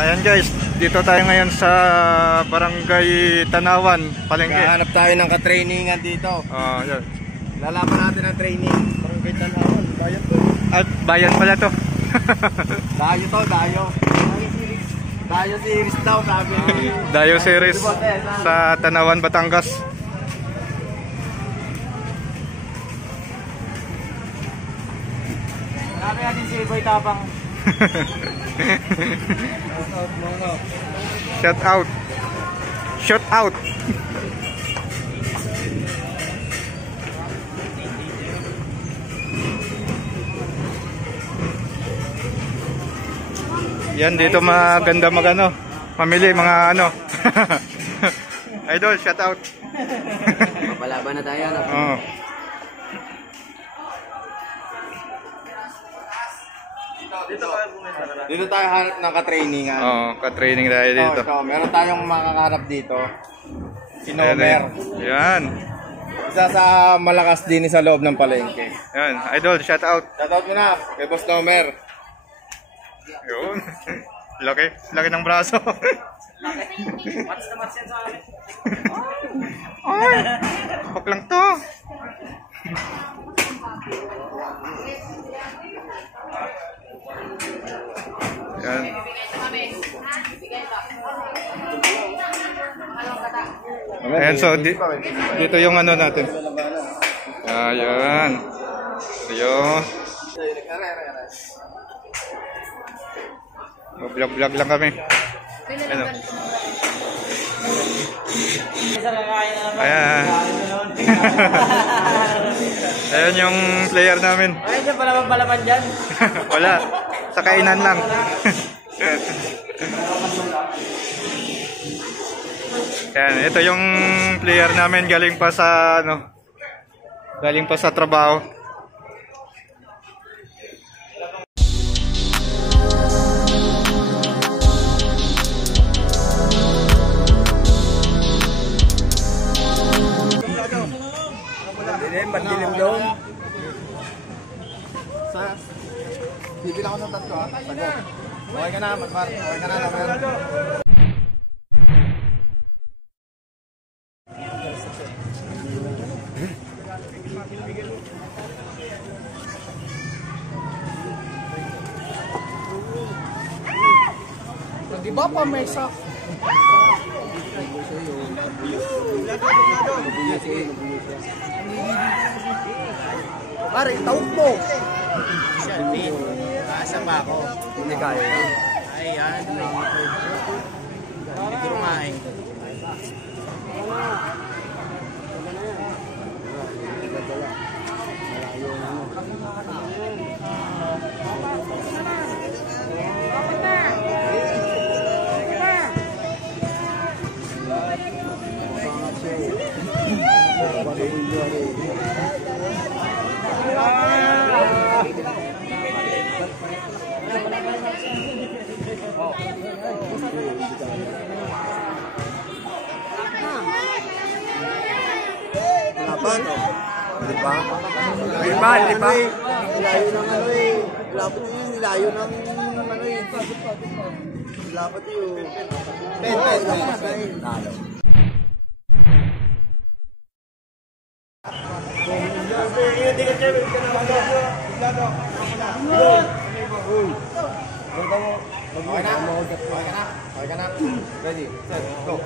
Ayan guys, dito tayo ngayon sa Barangay Tanawan, Palengke. Hanap tayo ng ka-trainingan dito. Yan. Lalaman natin ang training. Barangay Tanawan, bayan to. At bayan pala to. Dayo to, dayo. Dayo series daw, sabi. Dayo series sa Tanawan, Batangas. Sabi natin si Boy Tapang. Shout out. Shout out. Yan dito maganda magano. Mamili mga ano. Idol, shout out. Mapalaban na tayo, no? Oo. Dito tayo hanap ng ka-trainingan. Oo, ka-training tayo dito. Ito, meron tayong makakahanap dito. Si Nomer. Yan. Isa sa malakas din sa loob ng palengke. Yan, idol, shout out. Shout out mo na kay Boss Nomer. Yun. Laki, laki ng braso. Mats na mats yan sa akin. Ay, kapag lang to. Yan. Ayan, so dito yung ano natin. Ayan. Ayan. Vlog-vlog lang kami. Ano? Ayan. Ayan yung player namin. Ay, dyan pala palaman dyan. Wala. Sa kainan lang. Ayan, ito yung player namin galing pa sa ano. Galing pa sa trabaho. Madilim doon. Bibilang ako ng tatlo, ha? Sagot. Okay ka na, Magmar. Okay ka na, Nomer. Di ba pa may sak? Pare, tawag mo. Shelby, asa pa ako? Hindi kaya. Ayan. Hindi ko kumain. Diba? Lipa. Nilayo ng ano eh. Lapot yun, nilayo ng ano eh. Lapot yun. Ben. Talo. Okay ka na. Ready, set, go.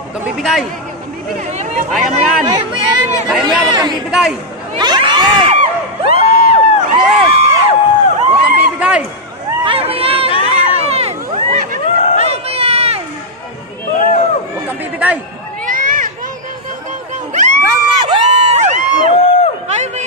Huwag kang bibigay. Kaya mo yan. Huwag kang bibigay. Huwag kang bibigay. Kaya mo yan. Huwag kang bibigay. Kaya mo yan. Bawi.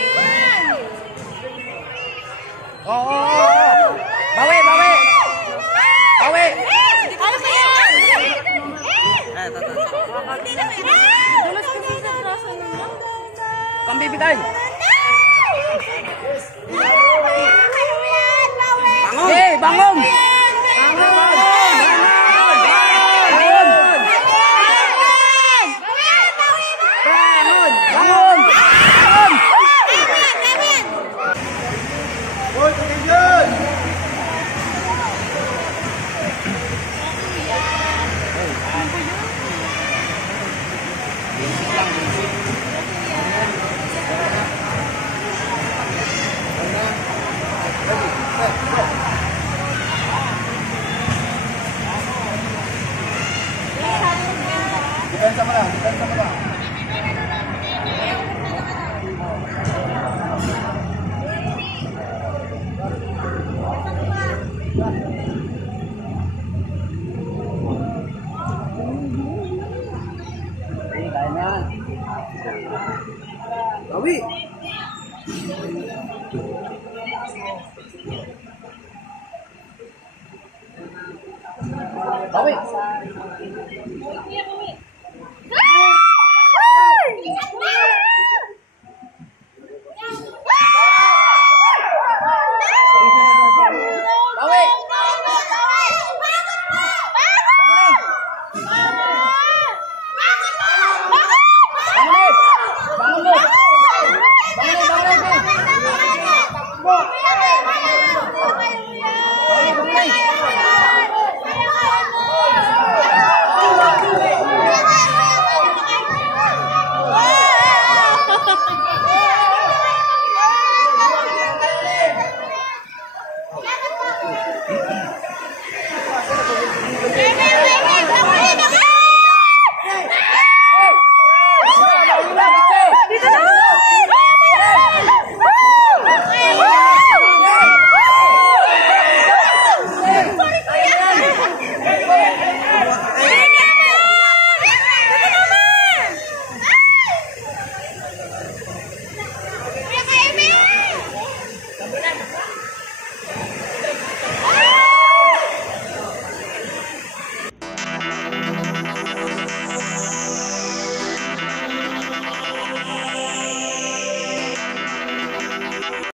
bangon! Depensa mo lang, depensa mo lang. Bawi! Bawi!